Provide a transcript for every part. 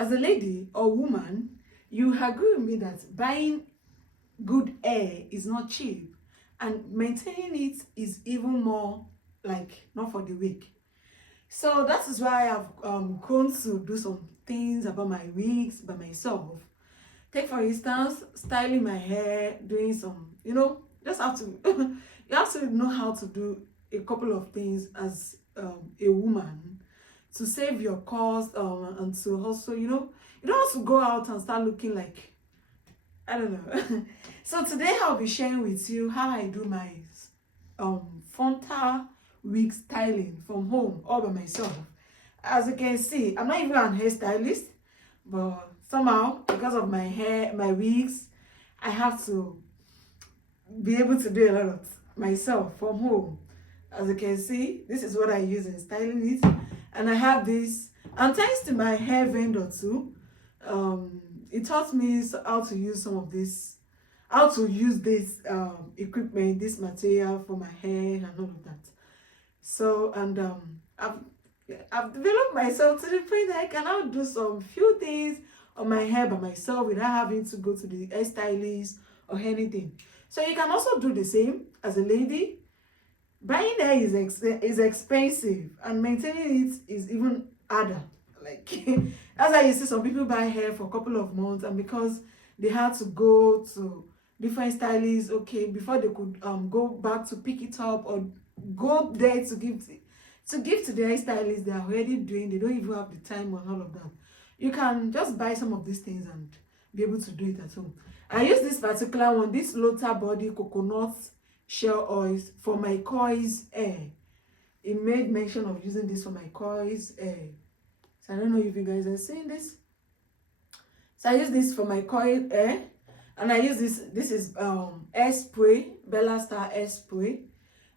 as a lady or woman, you agree with me that buying good hair is not cheap, and maintaining it is even more like not for the weak. So that is why I've grown to do some things about my wigs by myself. Take for instance, styling my hair, doing some, just have to you have to know how to do a couple of things as a woman to save your cost, and to also, you don't have to go out and start looking like, I don't know. So today I'll be sharing with you how I do my frontal wig styling from home all by myself. As you can see, I'm not even a hairstylist, but somehow because of my hair, my wigs, I have to be able to do a lot of myself from home. As you can see, this is what I use in styling it, and I have this, and thanks to my hair vendor too, it taught me how to use some of this, how to use this equipment, this material for my hair and all of that. So, and I've developed myself to the point that I can now do some few things on my hair by myself without having to go to the hairstylist or anything. So you can also do the same as a lady. Buying hair is expensive, and maintaining it is even harder. Like that's why you see some people buy hair for a couple of months, and because they had to go to different stylists, okay, before they could go back to pick it up or go there to give to the hairstylist, they are already doing, they don't even have the time on all of that. You can just buy some of these things and be able to do it at home. I use this particular one, this Lotta Body Coconut Shell Oils for my coils hair. It made mention of using this for my coils hair. So I don't know if you guys are seeing this. So I use this for my coil hair, and I use this is hair spray, Bella Star hair spray.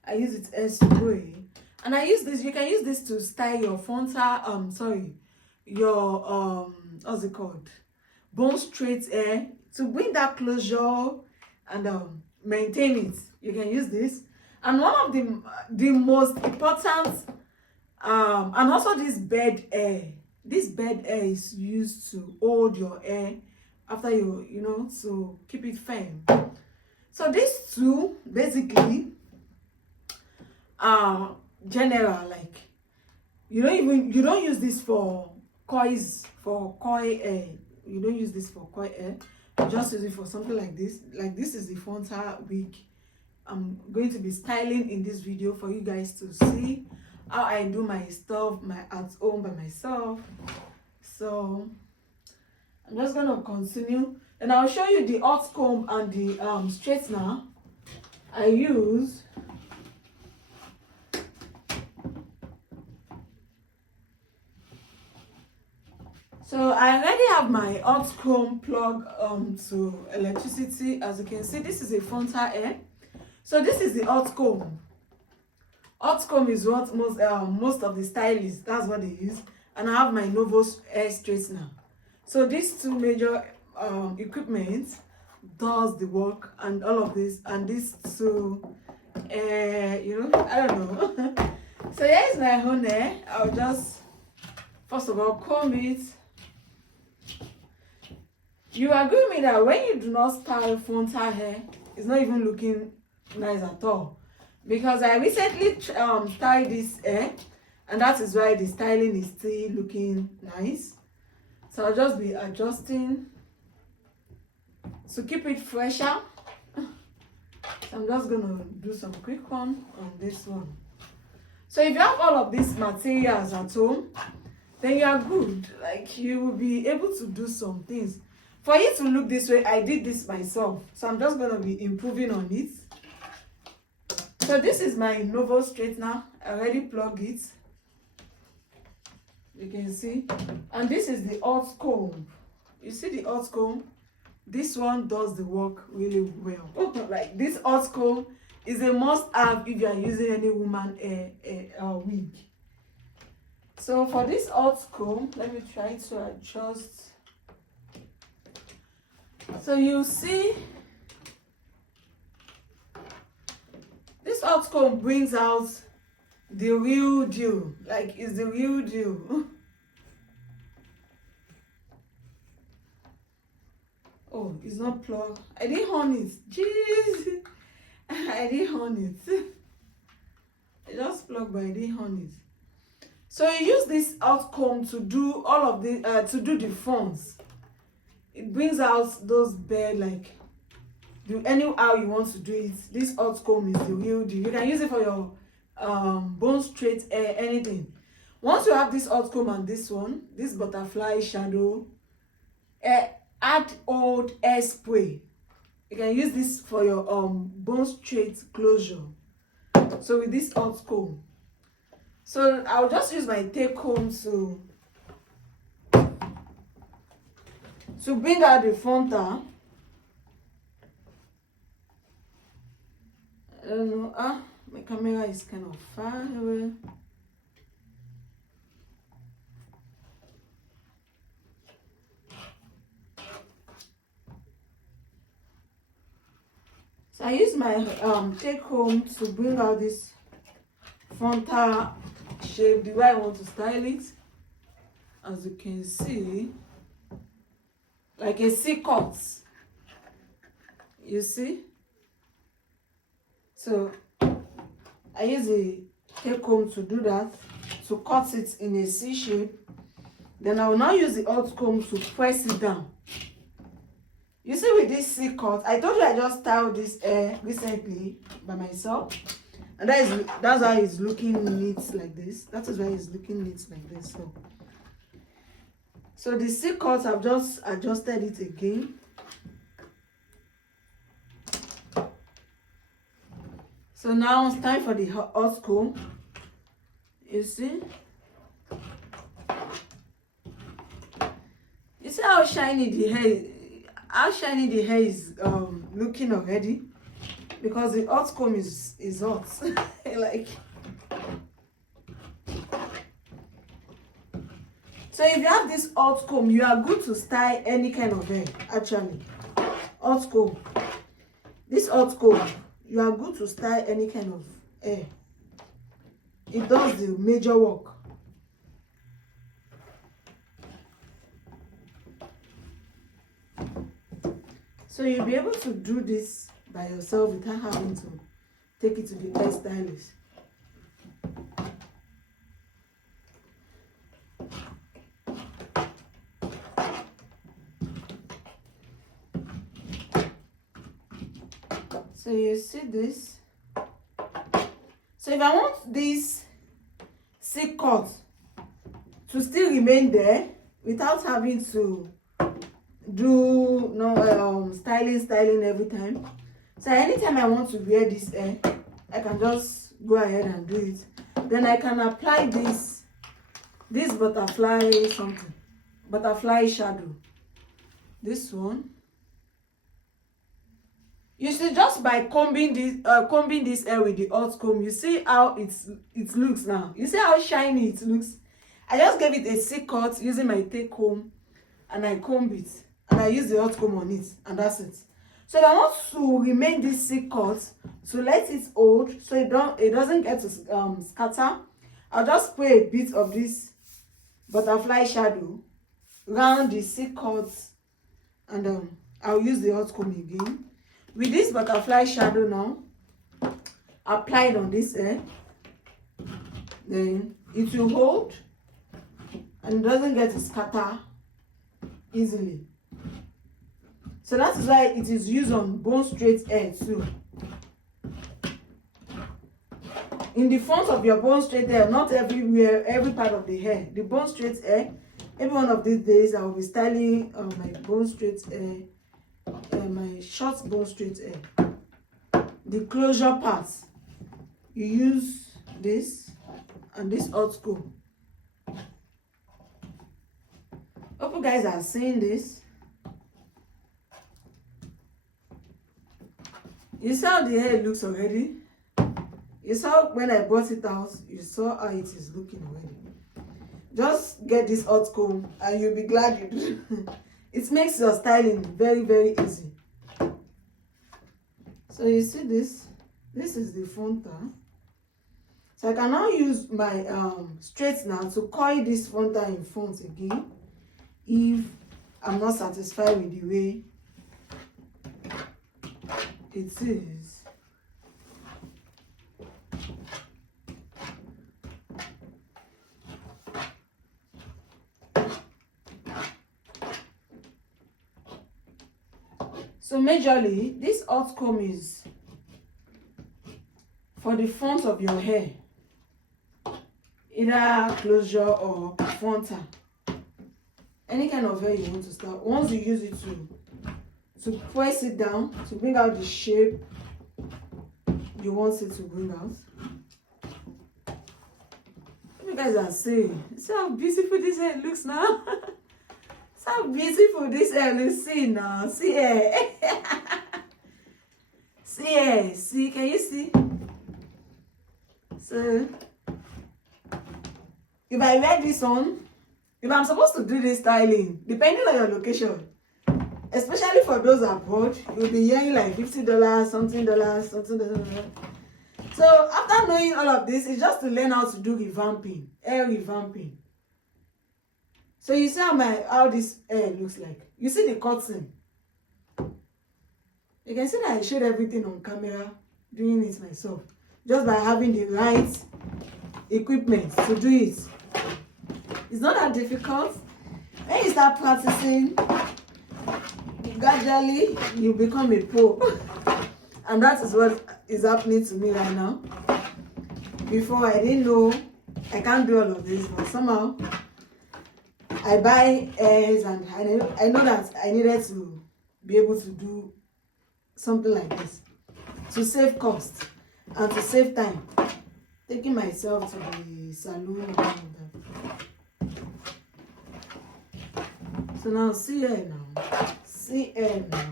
I use it hair spray, and I use this, you can use this to style your frontal your what's it called, bone straight hair, to bring that closure and maintain it. You can use this. And one of the most important and also this bed hair, is used to hold your hair after you to keep it firm. So these two basically are general, like you don't use this for coils, for coil hair. You don't use this for coil hair. You just use it for something like this. Like this is the frontal wig I'm going to be styling in this video for you guys to see how I do my stuff at home by myself. So I'm just gonna continue, and I'll show you the hot comb and the straightener I use. So I already have my hot comb plug to electricity. As you can see, this is a frontal hair. So this is the hot comb. Hot comb is what most of the stylists, that's what they use. And I have my Novos hair straightener. So these two major equipment does the work, and all of this, and these two, I don't know. So here is my own hair. I'll just first of all comb it. You agree with me that when you do not style frontal hair, it's not even looking nice at all? Because I recently styled this hair, and that is why the styling is still looking nice. So I'll just be adjusting to keep it fresher. So I'm just gonna do some quick one on this one. So if you have all of these materials at home, then you are good. Like you will be able to do some things. For it to look this way, I did this myself. So I'm just gonna be improving on it. So this is my Novos straightener. I already plug it. You can see. And this is the hot comb. You see the hot comb? This one does the work really well. Like this hot comb is a must-have if you are using any woman wig. So for this hot comb, let me try to adjust. So you see, this hot comb brings out the real deal. Like it's the real deal. Oh, it's not plugged. I didn't on it. Jeez. I didn't on it. I just plugged, but I didn't on it. So you use this out comb to do all of the to do the fronts. It brings out those bare, like, do anyhow you want to do it. This out comb is the real deal. You can use it for your bone straight hair, anything. Once you have this out comb and this one, this butterfly shadow, add old hair spray. You can use this for your bone straight closure. So with this out comb, so I'll just use my take comb to bring out the frontal. I don't know. My camera is kind of far away. So I use my take home to bring out this frontal shape the way I want to style it. As you can see, like a C-cut. You see? So I use a take comb to do that, to cut it in a C shape. Then I will now use the out comb to press it down. You see, with this C-cut, I told you I just styled this hair recently by myself, and that's why it's looking neat like this. That is why it's looking neat like this. So the C-cut, I've just adjusted it again. So now it's time for the hot comb. You see? You see how shiny the hair is looking already? Because the hot comb is hot. Like, so if you have this hot comb, you are good to style any kind of hair. Actually, hot comb, this hot comb, you are good to style any kind of hair. It does the major work. So you'll be able to do this by yourself without having to take it to the hair stylist. So you see this. So if I want this C-cut to still remain there without having to do styling every time, so anytime I want to wear this hair, I can just go ahead and do it. Then I can apply this butterfly shadow, this one. You see, just by combing this hair with the hot comb, you see how it looks now. You see how shiny it looks. I just gave it a C-cut using my take comb, and I comb it, and I use the hot comb on it, and that's it. So if I want to remain this C-cut, to let it hold so it doesn't get to scatter, I'll just spray a bit of this butterfly shadow around the C-cut, and I'll use the hot comb again. With this butterfly shadow now applied on this hair, then it will hold and doesn't get to scatter easily. So that is why it is used on bone straight hair too. In the front of your bone straight hair, not everywhere, every part of the hair. The bone straight hair, every one of these days I will be styling my bone straight hair, my short bone straight hair. The closure parts, you use this and this hot comb. Hope you guys are seeing this. You saw how the hair looks already. You saw when I brought it out, you saw how it is looking already. Just get this hot comb and you'll be glad you did. It makes your styling very, very easy. So you see this is the frontal. So I can now use my straightener to coil this frontal in front again if I'm not satisfied with the way it is. So majorly, this hot comb is for the front of your hair, either closure or frontal. Any kind of hair you want to start. Once you use it to press it down to bring out the shape you want it to bring out. You guys are saying, see how beautiful this hair looks now. See how beautiful this hair looks. See now, see hair. See hair, see, can you see? So if I wear this on, if I'm supposed to do this styling, depending on your location, especially for those abroad, you'll be hearing like $50, something dollars, something dollars. So after knowing all of this, it's just to learn how to do revamping, hair revamping. So you see how this hair looks like. You see the cutting. You can see that I showed everything on camera, doing it myself, just by having the right equipment to do it. It's not that difficult. When you start practicing, gradually you become a pro. And that is what is happening to me right now. Before, I didn't know I can't do all of this, but somehow I buy hairs, and I know that I needed to be able to do something like this to save cost and to save time, taking myself to the salon and all of that. So now see hair now. See hair now.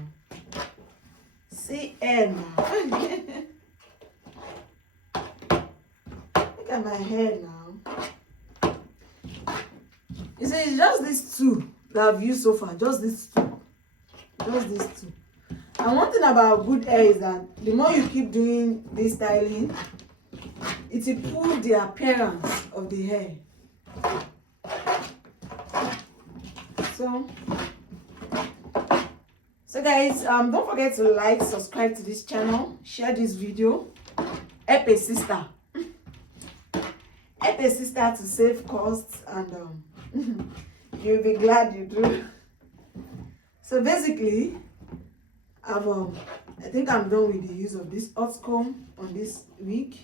See hair now. Look at my hair now. You see, it's just these two that I've used so far. Just these two. Just these two. And one thing about good hair is that the more you keep doing this styling, it improves the appearance of the hair. So guys, don't forget to like, subscribe to this channel, share this video, help a sister. Help a sister to save costs, and you'll be glad you do. So basically, I think I'm done with the use of this hot comb on this wig.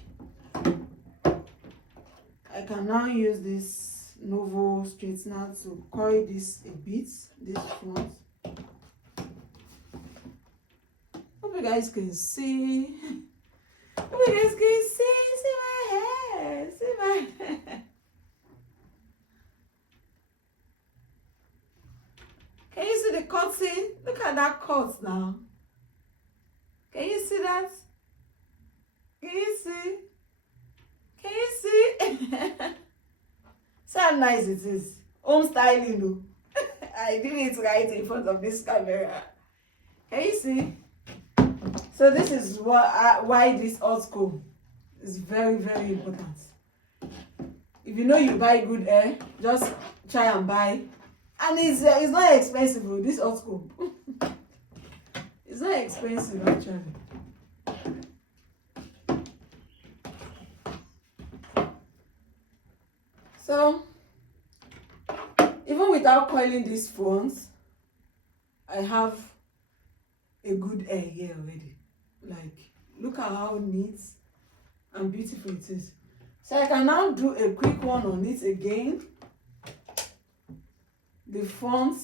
I can now use this Novos straightener to coil this a bit, this front. Hope you guys can see. Hope you guys can see my hair. See my hair. Can you see the cutting? Look at that cut now. Can you see that? Can you see? Can you see? See how nice it is. Home styling though. I did it right in front of this camera. Can you see? So this is why this hot comb is very, very important. If you know you buy good hair, just try and buy. And it's not expensive, this hot comb. It's not expensive actually. So even without coiling these fronts, I have a good hair here already. Like, look at how neat and beautiful it is. So I can now do a quick one on it again. The front.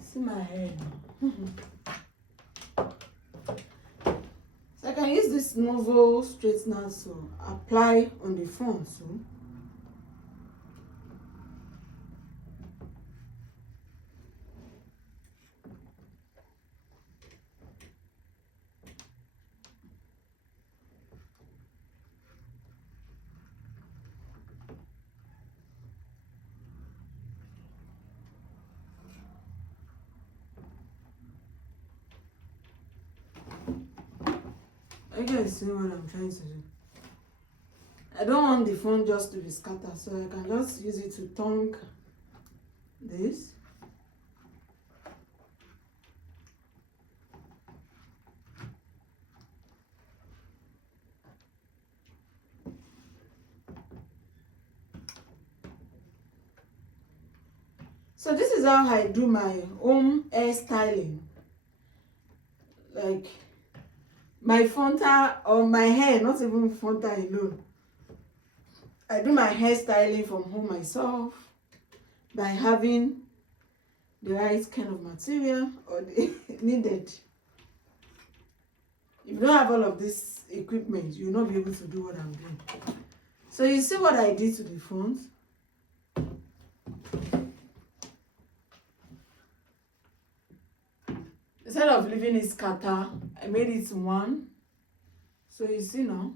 See my hair now. So I can use this Novos straightener to apply on the front. So I guys see what I'm trying to do. I don't want the phone just to be scattered, so I can just use it to tongue this. So this is how I do my home hair styling. Like my frontal or my hair, not even frontal alone. I do my hair styling from home myself by having the right kind of material or the needed. If you don't have all of this equipment, you will not be able to do what I'm doing. So you see what I did to the front. Instead of leaving it scatter, I made it one. So you see now.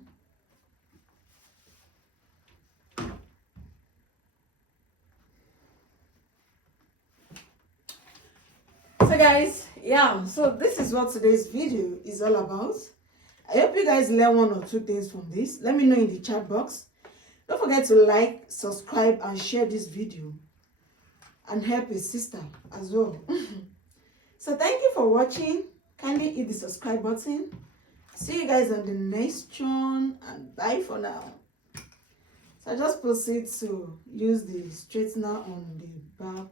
So guys, yeah, so this is what today's video is all about. I hope you guys learn one or two things from this. Let me know in the chat box. Don't forget to like, subscribe, and share this video. And help a sister as well. So thank you for watching. Kindly hit the subscribe button. See you guys on the next one. And bye for now. So I just proceed to use the straightener on the back.